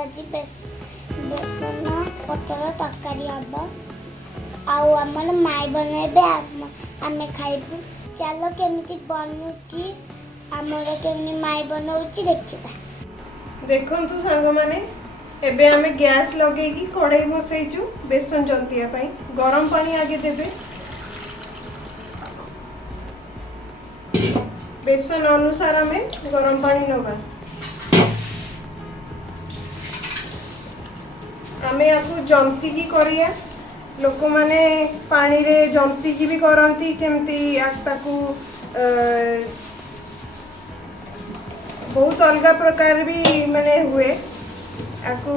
आज बेसन पटल तरकारी हम आमर माई बनइबे आम खाइबू। चलो केमिति बनूची आमर केमिति माई बनाउची देखिबा। देखंतु सांग माने एबे आमे गैस लगेगी कढ़ाई बसैचु बेसन जंतिया पई। गरम पानी आगे देबे। बेसन अनुसार आमे गरम पानी नबा। आमे याकू जंती की करिया। लोक माने पानी रे जंती की भी करंती केमती आटाकू बहुत अलग प्रकार भी माने हुए याकू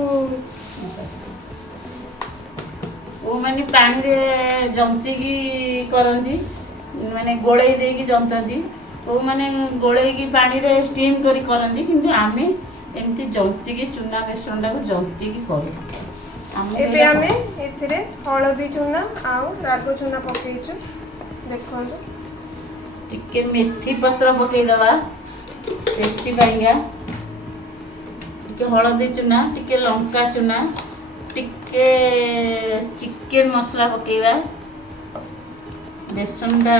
वो माने पानी रे जंती की करंती माने गोळेई दे की जंतंती। वो माने गोळेई की पानी रे स्टीम करी करंती किंतु आमे एमती जंती की चूना बेसनडा को जंती की करू। एबे आमे एथिरे हळदी चूना आउ रागो चूना पकेइछु। देखो टिके मेथी पत्र पकई दवा टेस्टी पाइंगा। टिके हळदी चूना टिके लंका चूना टिके चिकन मसला पकेइबा। बेसनटा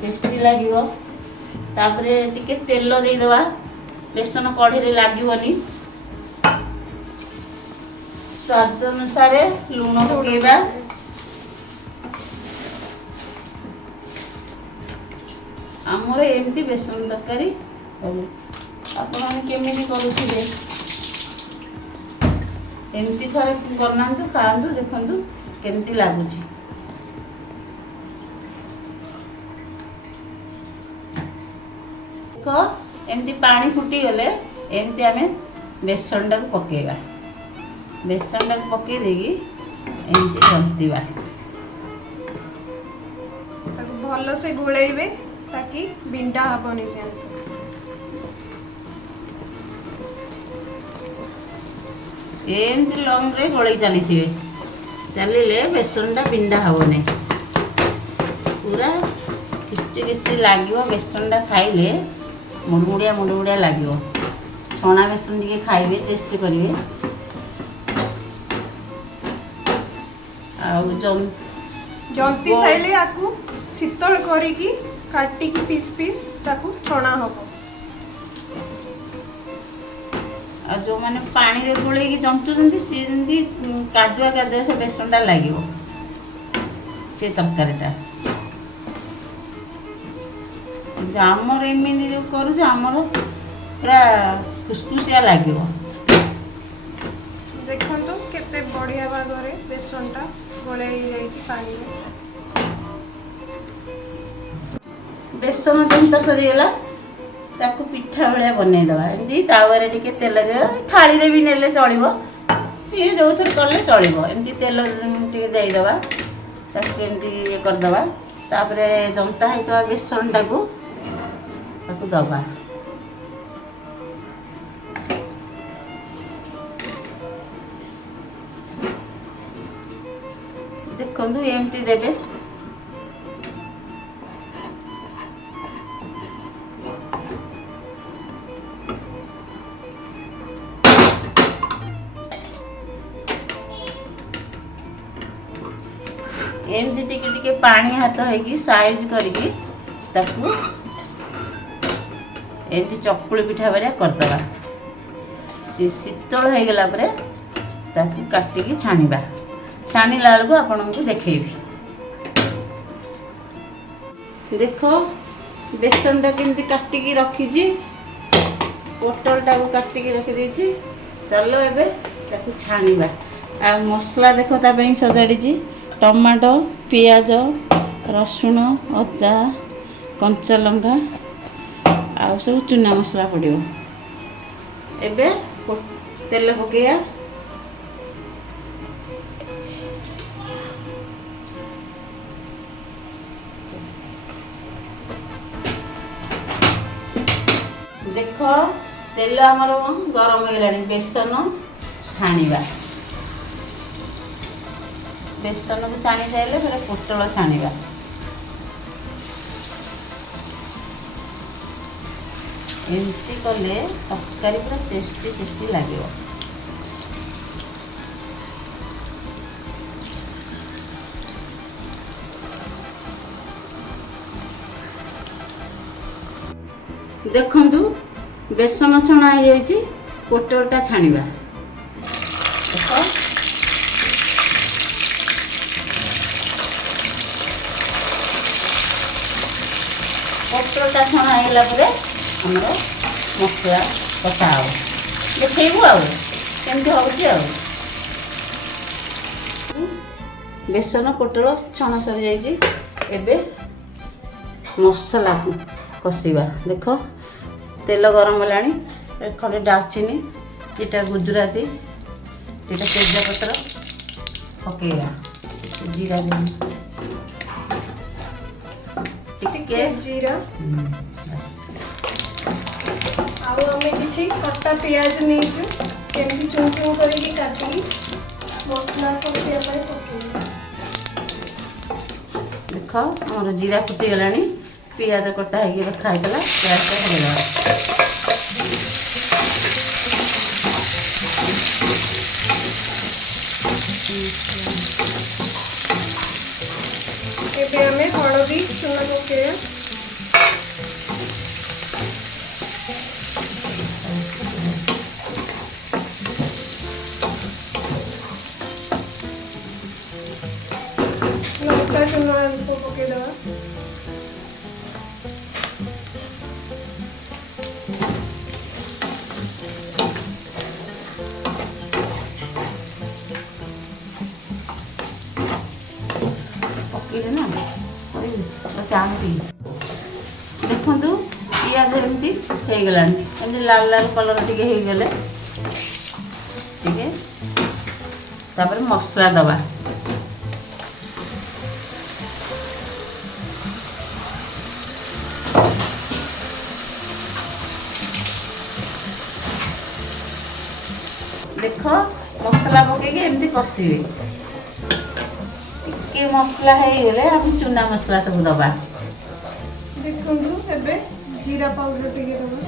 टेस्टी लागिवो। तापरे टिके तेल देई दवा बेसन कढ़ी रे लागिवनी। स्वाद अनुसार लूण पकेइबा। आमर एमती बेसन तरकारी करू। आपण केमिति करूथिबे एमती थरे बनांतु खाआंतु देखंतु केमती लागुची। देखो एमती पानी फुटी गले एमती आमे बेसनटा को पकेइबा। बेसनटा को पकई देगी एमती जंतीबा। भल से गोलेइबे ताकि बिंडा हबनी से। एमती लंग रे गोळई चली चलिले बेसनटा बिंडा हबने पूरा किस्ती किस्ती लागिवो। बेसनटा खाइले मुड़मुड़िया लागिवो। छणा बेसन टिके खाइबे टेस्ट करिवे। आउ जंती साइले आकू शीतल करिकी काटी की पीस पीस ताकू छणा हबो। आ जो माने पानी रे गोळई की जंतुरंती सी जंती कादुआ से बेसनटा लागिवो से तरकारीटा। आमर एमती जो करू आमर पूरा खुसखुसिया लागिवो। देखंतु केते बढ़िया भागरे बेसनटा गोलेई जाईची पानी रे। बेसन जंता सरीगला ताकू पिठा भलिया बनै दवा। एमती तावारे टिके तेल दे थाली रे भी नेले चलिबो। ये जो थर करले चलिबो। एमती तेल टिके देई दवा ताकू एमती ये कर दवा। तापरे जंता हैतवा बेसनटा को ताकू दवा। देखंतु एमती देबे। एमती टिके टिके पानी हाथ होगी साइज करके ताकू एमती चकुली पिठा भरिया करदवा। शीतल हो गला परे ताकू काटिकी छाणीबा। छाणीला बेलू आपण को देखेबी। देखो बेसनटा केमती काटिकी रखीची पोटलटा को काटिकी रखी देछि। चलो एबे ताकू छाणीबा। आ मसला देखो ता पई सजाड़ी टमाटो पियाज रसुण अदा कंचा लंका आउ सब चूना मसला पड़ो। एबे तेल पकैया। देख तेल आमर गरम हो गलानी। बेसन छाणीबा। बेसन को छाणी सारे फिर पोटल छाणीबा। ଏମିତି କଲେ ତରକାରୀ ପୁରା ଟେଷ୍ଟି ଟେଷ୍ଟି ଲାଗିବ। ଦେଖନ୍ତୁ ବେସନ ଛଣା ହେଇଯାଇଛି, ପୋଟଳଟା ଛାଣିବା। ଦେଖ ପୋଟଳଟା ଛଣା ହେଇଗଲା ପରେ ଆମର ମସଲା କଷା ହେବ, ଦେଖେଇବୁ ଆଉ କେମିତି ହେଉଛି ଆଉ। ବେସନ ପୋଟଳ ଛଣା ସରିଯାଇଛି, ଏବେ ମସଲାକୁ କଷିବା। ଦେଖ ତେଲ ଗରମ ହେଲାଣି, ଖଣ୍ଡେ ଡାଲଚିନି, ଦୁଇଟା ଗୁଜୁରାତି, ଦୁଇଟା ତେଜପତ୍ର ପକେଇବା, ଜିରା ଟିକେ ଜିରା ଆଉ ଆମେ କିଛି କଟା ପିଆଜ ନେଇଛୁ, କେମିତି ଚୁନ ଚୁନ କରିକି କାଟିକି ମସଲା କଷିବା ପାଇଁ ପକେଇବା। ଦେଖ ଆମର ଜିରା ଫୁଟିଗଲାଣି, ପିଆଜ କଟା ହେଇକି ରଖା ହେଇଥିଲା, ପିଆଜଟା ପକେଇଦେବା। ଏବେ ଆମେ ହଳଦୀ ଚୁନ ପକେଇବା। ଲଙ୍କା ଚୁନ ଅଳ୍ପ ପକେଇଦେବା। ପକେଇଲେ ନା ଚାହାନ୍ତି। ଦେଖନ୍ତୁ ପିଆଜ ଏମିତି ହେଇଗଲାଣି, ଏମିତି ଲାଲ ଲାଲ କଲର ଟିକେ ହେଇଗଲେ ଟିକେ ତାପରେ ମସଲା ଦେବା। ଦେଖ ମସଲା ପକେଇକି ଏମିତି କଷିବେ, ଟିକେ ମସଲା ହେଇଗଲେ ଆମେ ଚୁନା ମସଲା ସବୁ ଦେବା। ଦେଖନ୍ତୁ ଏବେ ଜିରା ପାଉଡର ଟିକେ ଦେବା।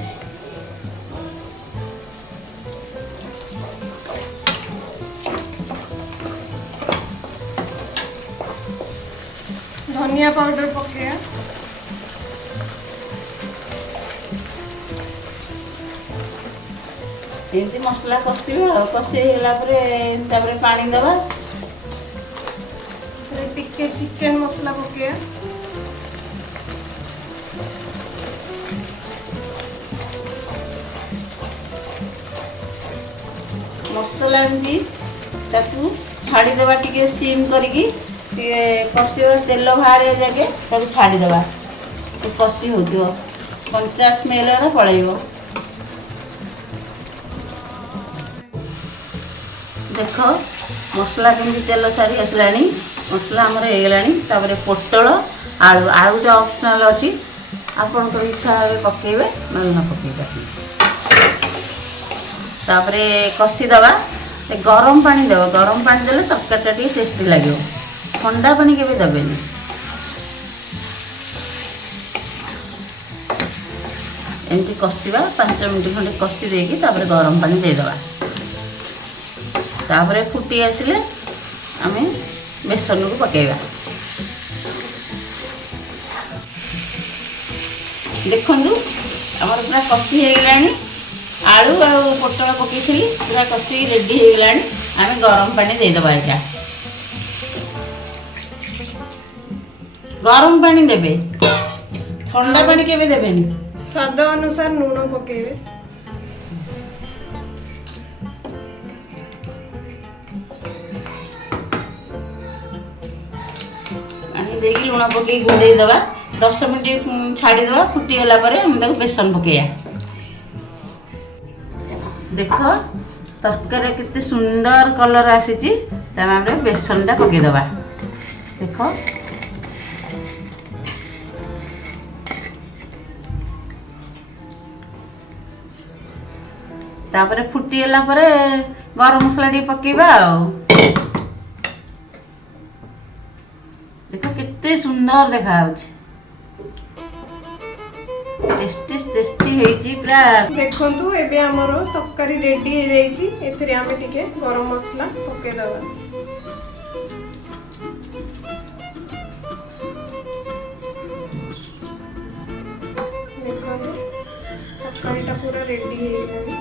ଧନିଆ ପାଉଡର ପକେଇବା। ଏମିତି ମସଲା କଷିବ, କଷି ହେଇଗଲା ପରେ ତାପରେ ପାଣି ଦେବା। ଟିକେ ଚିକେନ ମସଲା ପକେଇବା। ମସଲା ଏମିତି ତାକୁ ଛାଡ଼ିଦେବା, ଟିକେ ସିମ୍ କରିକି ସିଏ କଷିବ, ତେଲ ବାହାରେ ଯାକେ ତାକୁ ଛାଡ଼ିଦେବା, ସେ କଷି ହେଉଥିବ, କଞ୍ଚା ସ୍ମେଲରେ ପଳେଇବ। ଦେଖ ମସଲା କେମିତି ତେଲ ଛାଡ଼ି ଆସିଲାଣି, ମସଲା ଆମର ହେଇଗଲାଣି। ତାପରେ ପୋଟଳ ଆଳୁଟା ଅପସନାଲ୍ ଅଛି, ଆପଣଙ୍କର ଇଚ୍ଛା ହେଲେ ପକେଇବେ, ନହେଲେ ନ ପକେଇବେ। ତାପରେ କଷିଦେବା, ଗରମ ପାଣି ଦେବ, ଗରମ ପାଣି ଦେଲେ ତରକାରୀଟା ଟିକେ ଟେଷ୍ଟି ଲାଗିବ, ଥଣ୍ଡା ପାଣି କେବେ ଦେବେନି। ଏମିତି କଷିବା, 5 ମିନିଟ୍ ଖଣ୍ଡେ କଷି ଦେଇକି ତାପରେ ଗରମ ପାଣି ଦେଇଦେବା। ତାପରେ ଫୁଟି ଆସିଲେ ଆମେ ବେସନକୁ ପକେଇବା। ଦେଖନ୍ତୁ ଆମର ପୁରା କଷି ହେଇଗଲାଣି, ଆଳୁ ଆଉ ପୋଟଳ ପକେଇଥିଲି, ପୁରା କଷିକି ରେଡ଼ି ହେଇଗଲାଣି। ଆମେ ଗରମ ପାଣି ଦେଇଦେବା। ଏଇଟା ଗରମ ପାଣି ଦେବେ, ଥଣ୍ଡା ପାଣି କେବେ ଦେବେନି। ସ୍ୱାଦ ଅନୁସାର ଲୁଣ ପକେଇବେ। ପାଣି ଦେଇକି ଲୁଣ ପକେଇକି ଘୋଡ଼େଇ ଦେବା, 10 ମିନିଟ୍ ଛାଡ଼ିଦେବା। ଫୁଟିଗଲା ପରେ ଆମେ ତାକୁ ବେସନ ପକେଇବା। ଦେଖ ତରକାରୀ କେତେ ସୁନ୍ଦର କଲର ଆସିଛି, ତାପରେ ଆମେ ବେସନଟା ପକେଇଦେବା। ଦେଖ ତାପରେ ଫୁଟିଗଲା ପରେ ଗରମ ମସଲା ଟିକେ ପକେଇବା ଆଉ। ଦେଖ କେତେ ସୁନ୍ଦର ଦେଖାଯାଉଛି। टेस्टी टेस्टी ହେଇଛି ପୁରା। देखंतु एबे हमरो तरकारी रेडी हो जाईची एथरे आमे टिके गरम मसला पके दवा। देखंतु तरकारीटा पूरा रेडी हो गई।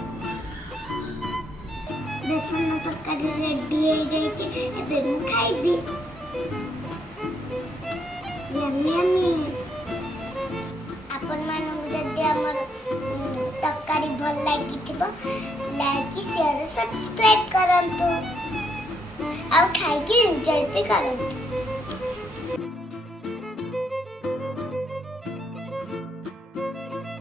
बेसन तरकारी रेडी हो जाईची एबे मु खाइबी। Yummy yummy. आपण मानंगु जदी हमर तरकारी भल लागिथिबो लाइक शेयर सब्सक्राइब करंतु। आ खाइ के एंजॉय भी करंतु।